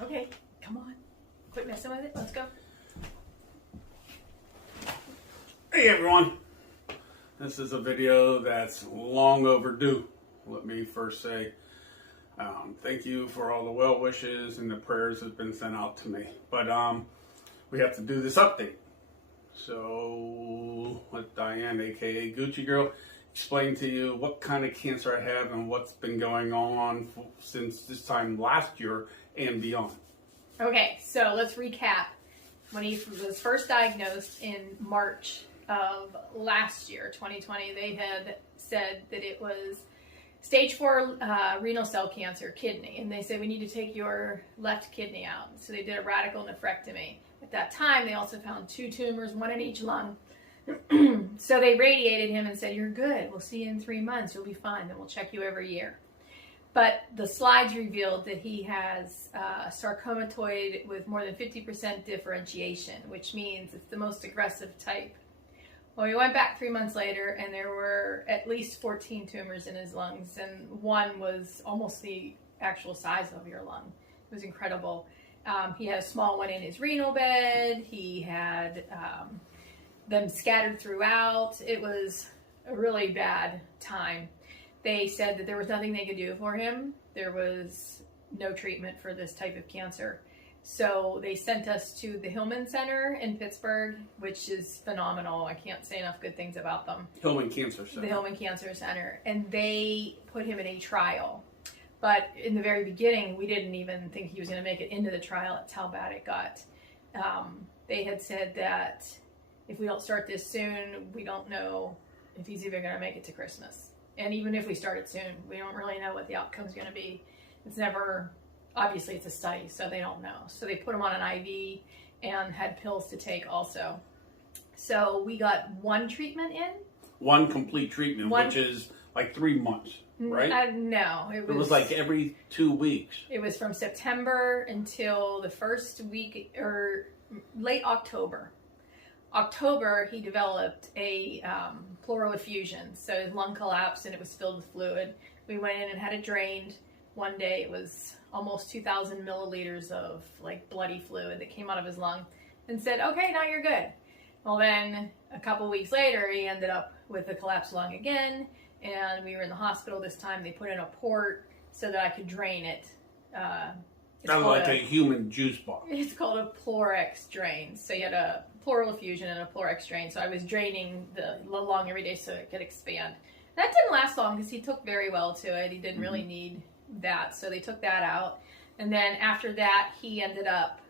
Okay, come on. Quit messing with it. Let's go. Hey everyone, this is a video that's long overdue. Let me first say thank you for all the well wishes and the prayers that have been sent out to me. But we have to do this update. So let Diane, aka Gucci Girl, explain to you what kind of cancer I have and what's been going on since this time last year and beyond. Okay, so let's recap. When he was first diagnosed in March of last year, 2020, they had said that it was stage 4 renal cell cancer, kidney, and they said we need to take your left kidney out. So they did a radical nephrectomy. At that time, they also found 2 tumors, 1 in each lung. So they radiated him and said, "You're good. We'll see you in 3 months. You'll be fine. Then we'll check you every year." But the slides revealed that he has sarcomatoid with more than 50% differentiation, which means it's the most aggressive type. Well, we went back 3 months later, and there were at least 14 tumors in his lungs, and one was almost the actual size of your lung. It was incredible. He had a small one in his renal bed. He had them scattered throughout. It was a really bad time. They said that there was nothing they could do for him. There was no treatment for this type of cancer. So they sent us to the Hillman Center in Pittsburgh, which is phenomenal. I can't say enough good things about them. Hillman Cancer Center. The Hillman Cancer Center. And they put him in a trial. But in the very beginning, we didn't even think he was going to make it into the trial. That's how bad it got. They had said that if we don't start this soon, we don't know if he's even going to make it to Christmas. And even if we start it soon, we don't really know what the outcome is going to be. It's never, obviously it's a study, so they don't know. So they put him on an IV and had pills to take also. So we got 1 treatment in. 1 complete treatment, which is like 3 months, right? No. It was like every 2 weeks. It was from September until the first week, or late October. October, he developed a pleural effusion. So his lung collapsed and it was filled with fluid. We went in and had it drained. One day it was almost 2,000 milliliters of like bloody fluid that came out of his lung, and said, "Okay, now you're good." Well, then a couple weeks later, he ended up with a collapsed lung again, and we were in the hospital this time. They put in a port so that I could drain it. Sounds like a human juice box. It's called a Pleurex drain. So you had a pleural effusion and a Pleurex drain. So I was draining the lung every day so it could expand. That didn't last long because he took very well to it. He didn't really need that. So they took that out. And then after that, he ended up,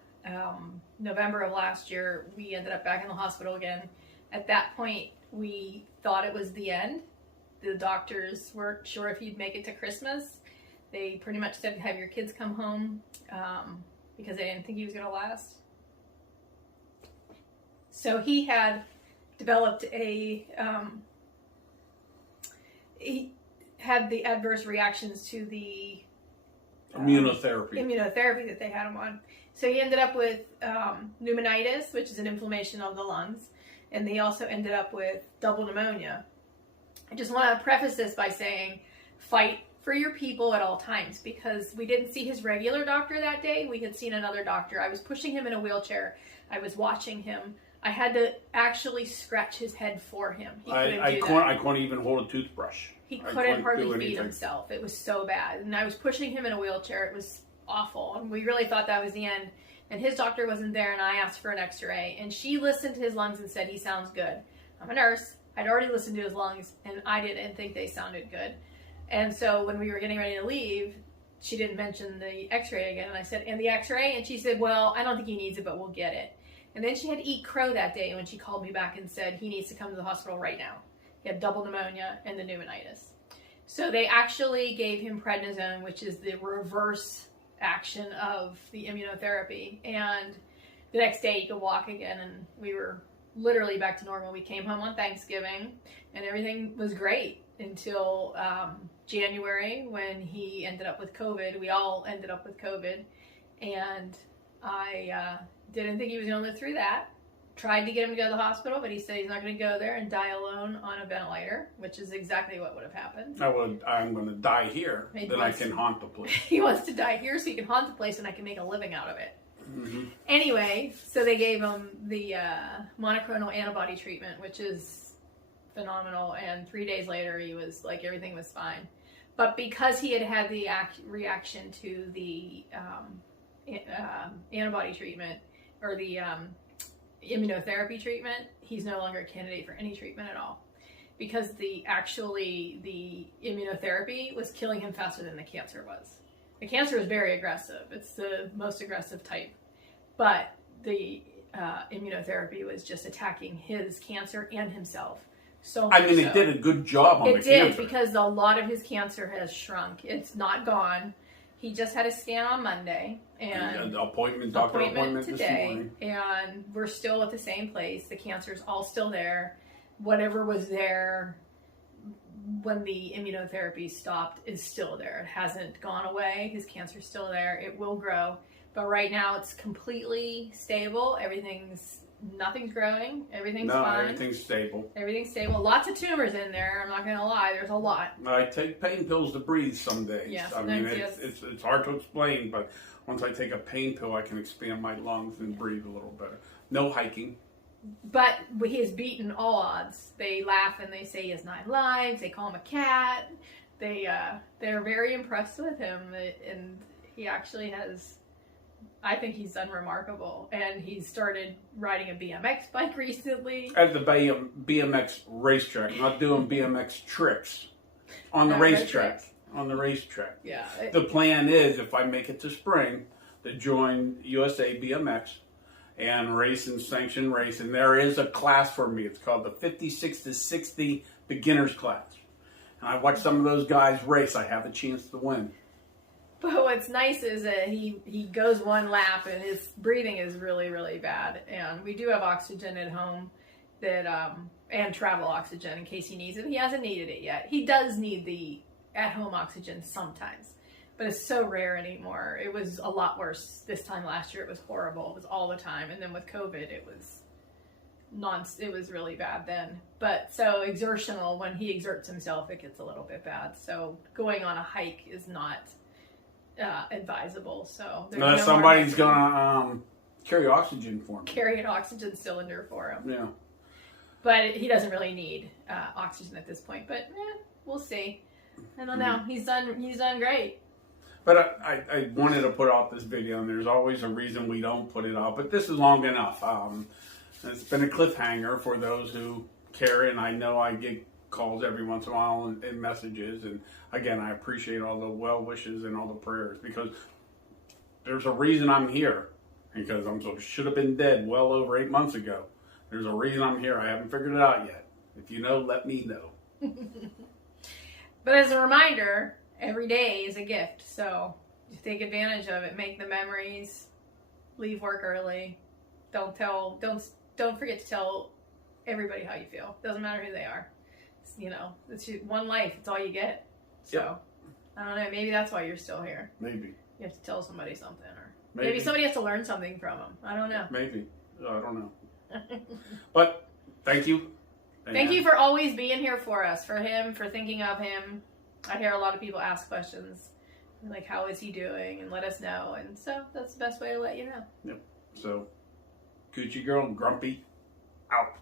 November of last year, we ended up back in the hospital again. At that point, we thought it was the end. The doctors weren't sure if he'd make it to Christmas. They pretty much said, "Have your kids come home," because they didn't think he was going to last. So he had developed he had the adverse reactions to the immunotherapy that they had him on. So he ended up with pneumonitis, which is an inflammation of the lungs, and they also ended up with double pneumonia. I just want to preface this by saying, fight for your people at all times, because we didn't see his regular doctor that day. We had seen another doctor. I was pushing him in a wheelchair. I was watching him. I had to actually scratch his head for him. I couldn't even hold a toothbrush. He couldn't hardly feed himself. It was so bad. And I was pushing him in a wheelchair. It was awful. And we really thought that was the end. And his doctor wasn't there, and I asked for an x-ray. And she listened to his lungs and said, "He sounds good." I'm a nurse. I'd already listened to his lungs, and I didn't think they sounded good. And so when we were getting ready to leave, she didn't mention the x-ray again. And I said, "And the x-ray?" And she said, "Well, I don't think he needs it, but we'll get it." And then she had to eat crow that day when she called me back and said, "He needs to come to the hospital right now. He had double pneumonia and the pneumonitis." So they actually gave him prednisone, which is the reverse action of the immunotherapy. And the next day he could walk again, and we were literally back to normal. We came home on Thanksgiving, and everything was great until January, when he ended up with COVID. We all ended up with COVID, and I didn't think he was going to live through that. tried to get him to go to the hospital, but he said he's not going to go there and die alone on a ventilator, which is exactly what would have happened. I'm going to die here, then I can haunt the place. He wants to die here so he can haunt the place and I can make a living out of it. Mm-hmm. Anyway, so they gave him the monoclonal antibody treatment, which is phenomenal. And 3 days later, he was like, everything was fine. But because he had the reaction to the antibody treatment or the immunotherapy treatment, he's no longer a candidate for any treatment at all. Because the immunotherapy was killing him faster than the cancer was. The cancer is very aggressive. It's the most aggressive type. But the immunotherapy was just attacking his cancer and himself. So much it did a good job on the cancer. It did, because a lot of his cancer has shrunk. It's not gone. He just had a scan on Monday. And doctor appointment today. this morning. And we're still at the same place. The cancer's all still there. Whatever was there when the immunotherapy stopped is still there. It hasn't gone away. His cancer's still there. It will grow. But right now it's completely stable. Nothing's growing. Everything's fine. Everything's stable. Everything's stable. Lots of tumors in there. I'm not going to lie. There's a lot. I take pain pills to breathe some days. Yeah, it's hard to explain, but once I take a pain pill, I can expand my lungs and breathe a little better. No hiking. But he has beaten all odds. They laugh and they say he has 9 lives. They call him a cat. They're very impressed with him, and he actually has. I think he's done remarkable, and he's started riding a BMX bike recently. At the BMX racetrack, not doing BMX tricks on the racetrack. On the racetrack. Yeah. The plan is, if I make it to spring, to join USA BMX and race and sanction race. And there is a class for me. It's called the 56 to 60 beginners class. And I watch some of those guys race. I have a chance to win. But what's nice is that he goes one lap and his breathing is really, really bad. And we do have oxygen at home and travel oxygen in case he needs it. He hasn't needed it yet. He does need the at-home oxygen sometimes, but it's so rare anymore. It was a lot worse this time last year. It was horrible. It was all the time. And then with COVID, it was really bad then. But so exertional, when he exerts himself, it gets a little bit bad. So going on a hike is not advisable. So somebody's gonna carry oxygen for him. Carry an oxygen cylinder for him. Yeah. But he doesn't really need oxygen at this point. But we'll see. I don't know. He's done great. But I wanted to put out this video, and there's always a reason we don't put it out. But this is long enough. It's been a cliffhanger for those who care, and I know I get calls every once in a while and messages. And again, I appreciate all the well wishes and all the prayers, because there's a reason I'm here. Because should have been dead well over 8 months ago. There's a reason I'm here. I haven't figured it out yet. If you know, let me know. But as a reminder, every day is a gift. So just take advantage of it. Make the memories. Leave work early. Don't forget to tell everybody how you feel. Doesn't matter who they are. It's one life. It's all you get. So, yep. I don't know. Maybe that's why you're still here. Maybe. You have to tell somebody something. Or maybe somebody has to learn something from them. I don't know. Maybe. I don't know. But thank you. Thank you for always being here for us, for him, for thinking of him. I hear a lot of people ask questions, like, how is he doing? And let us know. And so that's the best way to let you know. Yep. So, Coochie Girl, Grumpy, out.